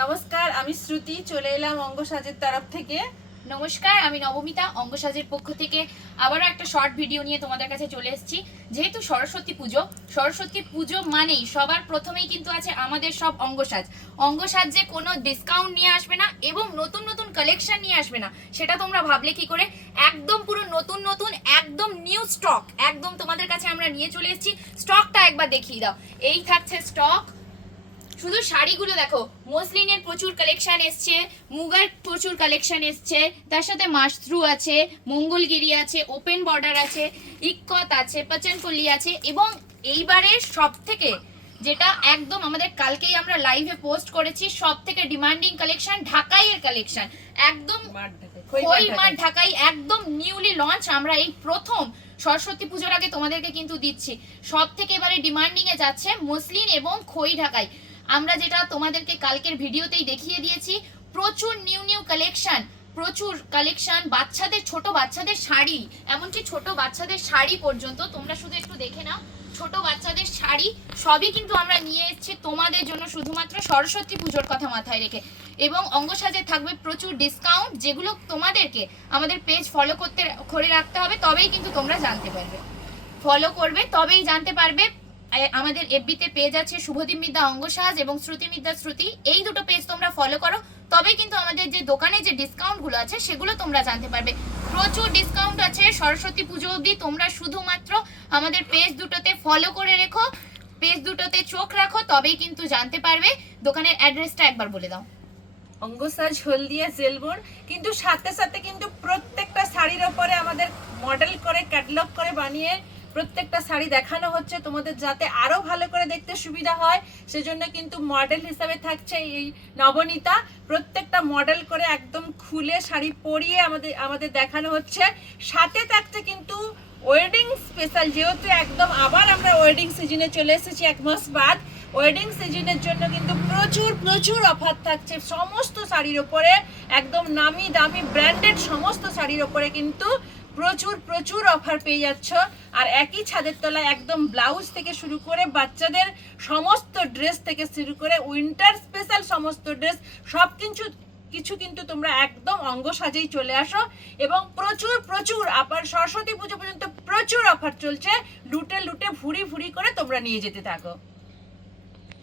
নমস্কার, আমি শ্রুতি চলে এলাম অঙ্গ সাজের তরফ থেকে। নমস্কার, আমি নবমিতা অঙ্গ সাজের পক্ষ থেকে আবারও একটা শর্ট ভিডিও নিয়ে তোমাদের কাছে চলে এসেছি। যেহেতু সরস্বতী পুজো মানেই সবার প্রথমেই কিন্তু আছে আমাদের সব অঙ্গ সাজে কোনো ডিসকাউন্ট নিয়ে আসবে না এবং নতুন নতুন কালেকশন নিয়ে আসবে না, সেটা তোমরা ভাবলে কি করে? একদম পুরো নতুন নতুন একদম নিউ স্টক একদম তোমাদের কাছে আমরা নিয়ে চলে এসেছি। স্টকটা একবার দেখিয়ে দাও। এই থাকছে স্টক। শুধু শাড়িগুলো দেখো, মসলিনের প্রচুর কালেকশন এসছে, মুগার প্রচুর কালেকশন এসছে, তার সাথে মাশরু আছে, মঙ্গলগিরি আছে, ওপেন বর্ডার আছে, ইক্কত আছে, পাচনপল্লী আছে এবং এইবারের সব থেকে যেটা একদম আমাদের কালকেই আমরা লাইভে পোস্ট করেছি, সব থেকে ডিমান্ডিং কালেকশন ঢাকাইয়ের কালেকশন। একদম খই মাঠ ঢাকাই একদম নিউলি লঞ্চ। আমরা এই প্রথম সরস্বতী পুজোর আগে তোমাদেরকে কিন্তু দিচ্ছি। সব থেকে এবারে ডিমান্ডিং এ যাচ্ছে মসলিন এবং খই ঢাকাই। আমরা যেটা তোমাদেরকে কালকের ভিডিওতেই দেখিয়ে দিয়েছি, প্রচুর নিউ কালেকশন, বাচ্চাদের ছোট বাচ্চাদের শাড়ি, এমনকি ছোট বাচ্চাদের শাড়ি পর্যন্ত তোমরা শুধু একটু দেখে নাও। ছোট বাচ্চাদের শাড়ি সবই কিন্তু আমরা নিয়ে এসেছি তোমাদের জন্য, শুধুমাত্র সরস্বতী পুজোর কথা মাথায় রেখে। এবং অঙ্গ সাজে থাকবে প্রচুর ডিসকাউন্ট, যেগুলো তোমাদেরকে আমাদের পেজ ফলো করে রাখতে হবে, তবেই কিন্তু তোমরা জানতে পারবে। ফলো করবে তবেই জানতে পারবে। আমাদের এফবিতে পেজ আছে শুভদীপ মিদ্যা অঙ্গ সাজ এবং শ্রুতি মিদ্যা শ্রুতি, এই দুটো পেজ তোমরা ফলো করো, তবেই কিন্তু আমাদের যে দোকানে যে ডিসকাউন্টগুলো আছে সেগুলো তোমরা জানতে পারবে। প্রচুর ডিসকাউন্ট আছে সরস্বতী পুজো অবধি। তোমরা শুধুমাত্র আমাদের পেজ দুটোতে ফলো করে রেখো, পেজ দুটোতে চোখ রাখো, তবেই কিন্তু জানতে পারবে। দোকানের অ্যাড্রেসটা একবার বলে দাও। অঙ্গসাজ হলদিয়া জেলবোর। কিন্তু সাথে সাথে কিন্তু প্রত্যেকটা শাড়ির ওপরে আমাদের মডেল করে ক্যাটালগ করে বানিয়ে প্রত্যেকটা শাড়ি দেখানো হচ্ছে তোমাদের, যাতে আরো ভালো করে দেখতে সুবিধা হয়। সেজন্য কিন্তু মডেল হিসাবে থাকছে এই নবনীতা। প্রত্যেকটা মডেল করে একদম খুলে শাড়ি পরিয়ে আমাদের দেখানো হচ্ছে। সাথে থাকছে কিন্তু ওয়েডিং স্পেশাল, যেহেতু একদম আবার আমরা ওয়েডিং সিজনে চলে এসেছি এক মাস বাদ। ওয়েডিং সিজনের জন্য কিন্তু প্রচুর অফার থাকছে সমস্ত শাড়ির ওপরে। একদম নামি দামি ব্র্যান্ডেড সমস্ত শাড়ির ওপরে কিন্তু প্রচুর অফার পেয়ে যাচ্ছ। আর একই ছাদের তলায় একদম ব্লাউজ থেকে শুরু করে বাচ্চাদের সমস্ত ড্রেস থেকে শুরু করে উইন্টার স্পেশাল সমস্ত ড্রেস সব কিছু কিন্তু তোমরা একদম অঙ্গ সাজেই চলে আসো। এবং প্রচুর আবার সরস্বতী পুজো পর্যন্ত প্রচুর অফার চলছে। লুটে ভুরি করে তোমরা নিয়ে যেতে থাকো।